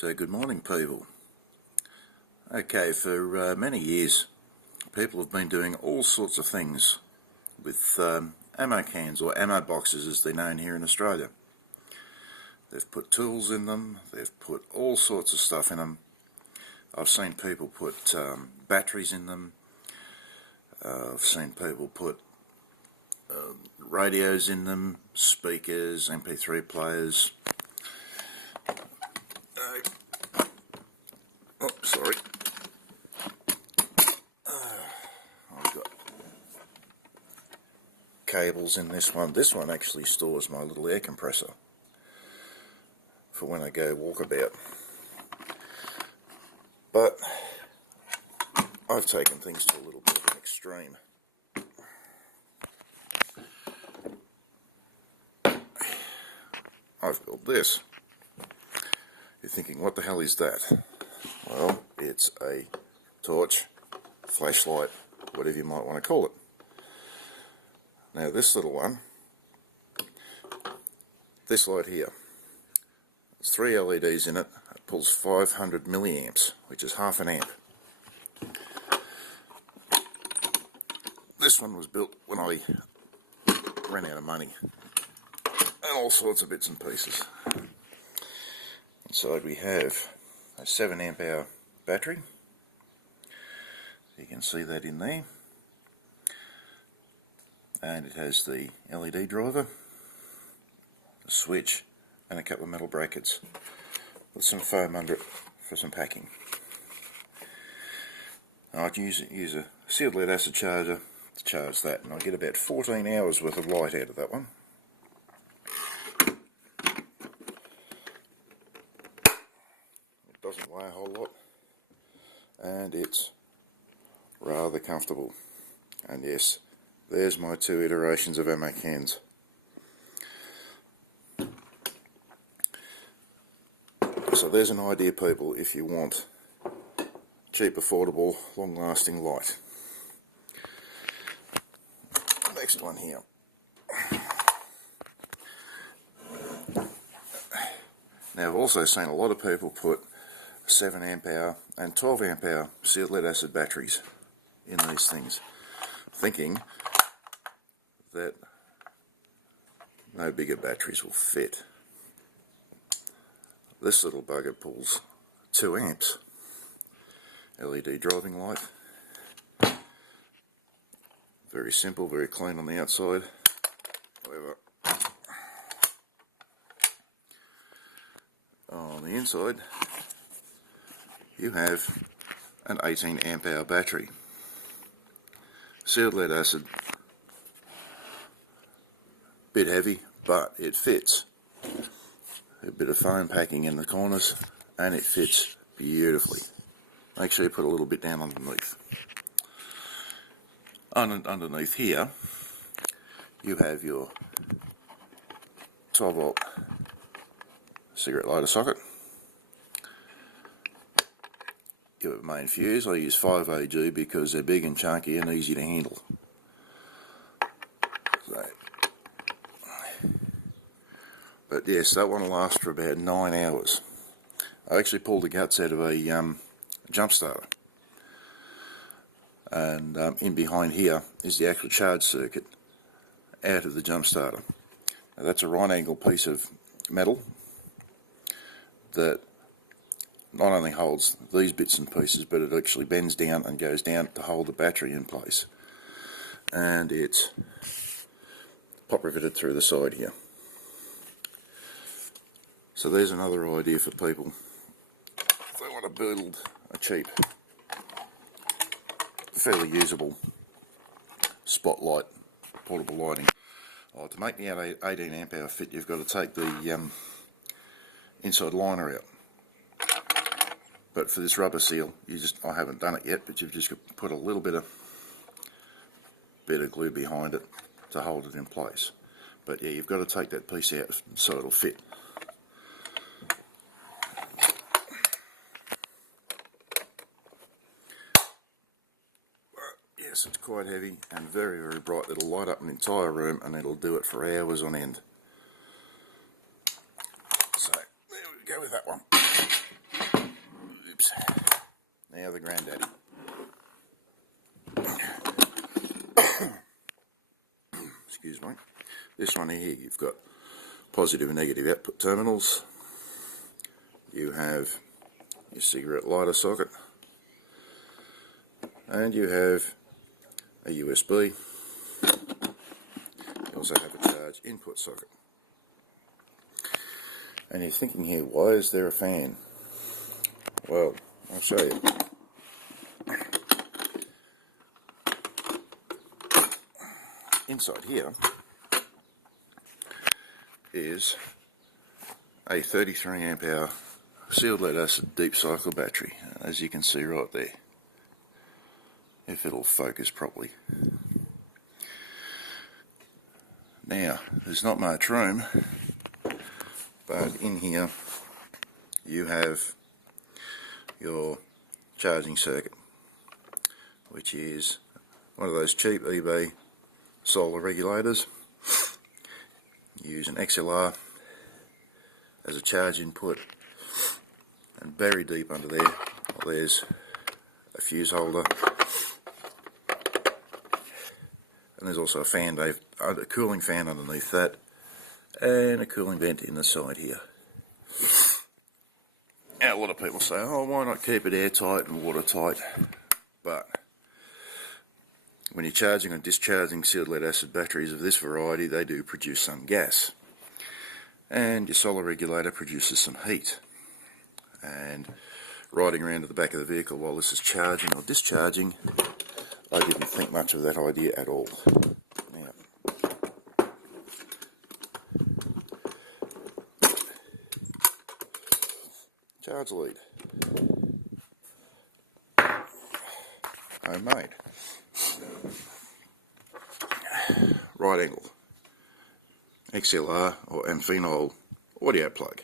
So good morning, people. Okay, for many years people have been doing all sorts of things with ammo cans, or ammo boxes as they're known here in Australia. They've put tools in them, they've put all sorts of stuff in them. I've seen people put batteries in them. I've seen people put radios in them, speakers, MP3 players. Oh, sorry. I've got cables in this one. This one actually stores my little air compressor for when I go walkabout. But I've taken things to a little bit of an extreme. I've built this. You're thinking, what the hell is that? Well, it's a torch, flashlight, whatever you might want to call it. Now this little one, this light here, there's 3 LEDs in it. It pulls 500 milliamps, which is half an amp. This one was built when I ran out of money, and all sorts of bits and pieces. Inside we have a 7 amp hour battery. You can see that in there. And it has the LED driver, a switch, and a couple of metal brackets with some foam under it for some packing. I'd use a sealed lead acid charger to charge that, and I get about 14 hours worth of light out of that one. It doesn't weigh a whole lot, and it's rather comfortable. And yes, there's my 2 iterations of ammo cans. So there's an idea, people, if you want cheap, affordable, long-lasting light. Next one here. Now I've also seen a lot of people put 7 amp hour and 12 amp hour sealed lead acid batteries in these things, thinking that no bigger batteries will fit. This little bugger pulls 2 amps. LED driving light. Very simple, very clean on the outside. However, on the inside you have an 18 amp hour battery. Sealed lead acid. Bit heavy, but it fits. A bit of foam packing in the corners, and it fits beautifully. Make sure you put a little bit down underneath. Underneath here you have your 12 volt cigarette lighter socket. You have a main fuse. I use 5 AG because they're big and chunky and easy to handle. So, but yes, that one will last for about 9 hours. I actually pulled the guts out of a jump starter, and in behind here is the actual charge circuit out of the jump starter. Now that's a right angle piece of metal that not only holds these bits and pieces, but it actually bends down and goes down to hold the battery in place, and it's pop riveted through the side here. So there's another idea for people if they want to build a cheap, fairly usable spotlight, portable lighting. To make the 18 amp hour fit, you've got to take the inside liner out. But for this rubber seal, I haven't done it yet, but you've just got to put a little bit of glue behind it to hold it in place. But yeah, you've got to take that piece out so it'll fit. Yes, it's quite heavy and very, very bright. It'll light up an entire room, and it'll do it for hours on end. So there we go with that one. Now the granddaddy. Excuse me. This one here, you've got positive and negative output terminals. You have your cigarette lighter socket, and you have a USB. You also have a charge input socket. And you're thinking here, why is there a fan? Well, I'll show you. Inside here is a 33 amp hour sealed lead acid deep cycle battery, as you can see right there, if it'll focus properly. Now, there's not much room, but in here you have your charging circuit, which is one of those cheap eBay solar regulators. You use an XLR as a charge input, and buried deep under there, well, there's a fuse holder, and there's also a fan, a cooling fan underneath that, and a cooling vent in the side here. Now, a lot of people say, oh, why not keep it airtight and watertight? But when you're charging or discharging sealed lead acid batteries of this variety, they do produce some gas, and your solar regulator produces some heat. And riding around to the back of the vehicle while this is charging or discharging, I didn't think much of that idea at all. Now, charge lead, homemade, right angle, XLR or Amphenol audio plug.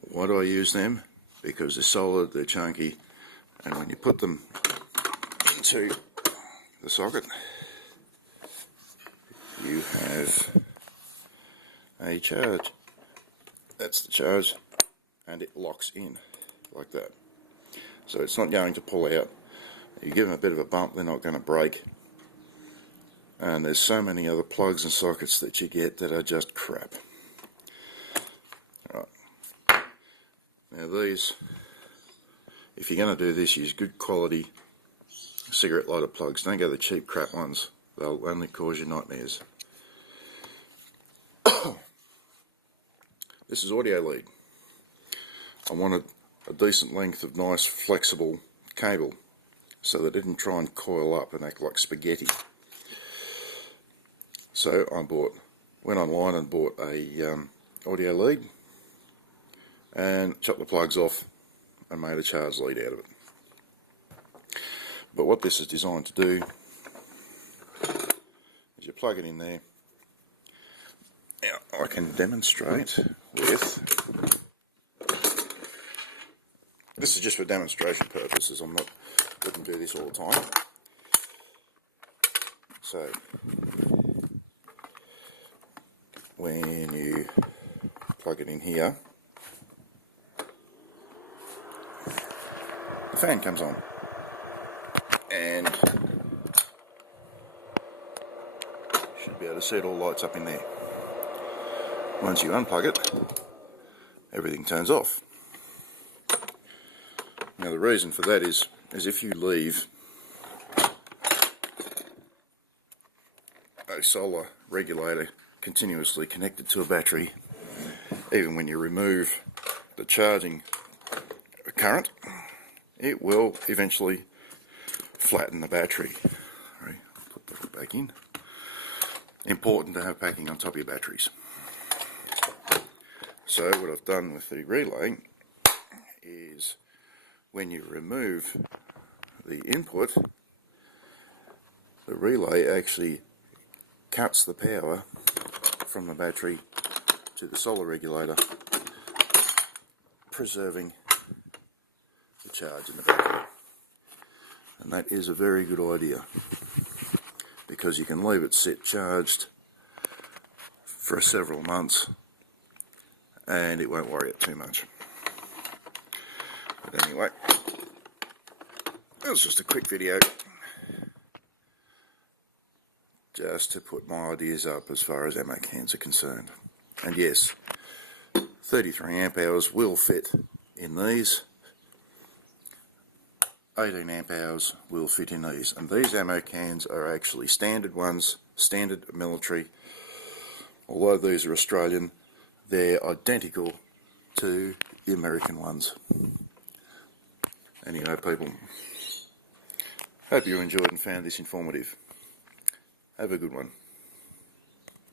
Why do I use them? Because they're solid, they're chunky, and when you put them into the socket, you have a charge. That's the charge, and it locks in like that. So it's not going to pull out. You give them a bit of a bump, they're not going to break. And there's so many other plugs and sockets that you get that are just crap. Now these, if you're going to do this, use good quality cigarette lighter plugs. Don't go the cheap crap ones. They'll only cause you nightmares. This is audio lead. I wanted a decent length of nice flexible cable so that it didn't try and coil up and act like spaghetti. So I went online and bought a audio lead, and chopped the plugs off and made a charge lead out of it. But what this is designed to do is you plug it in there. Now I can demonstrate with, this is just for demonstration purposes, I'm not looking to do this all the time. So when you plug it in here, the fan comes on, and you should be able to see it all lights up in there. Once you unplug it, everything turns off. Now the reason for that is if you leave a solar regulator continuously connected to a battery, even when you remove the charging current, it will eventually flatten the battery. Right, put that back in. Important to have packing on top of your batteries. So what I've done with the relay is when you remove the input, the relay actually cuts the power from the battery to the solar regulator, preserving the charge in the battery. And that is a very good idea, because you can leave it sit charged for several months and it won't worry it too much. But anyway, It was just a quick video, just to put my ideas up as far as ammo cans are concerned. And yes, 33 amp hours will fit in these, 18 amp hours will fit in these, and these ammo cans are actually standard ones, standard military. Although these are Australian, they're identical to the American ones. Anyway, people, hope you enjoyed and found this informative. Have a good one.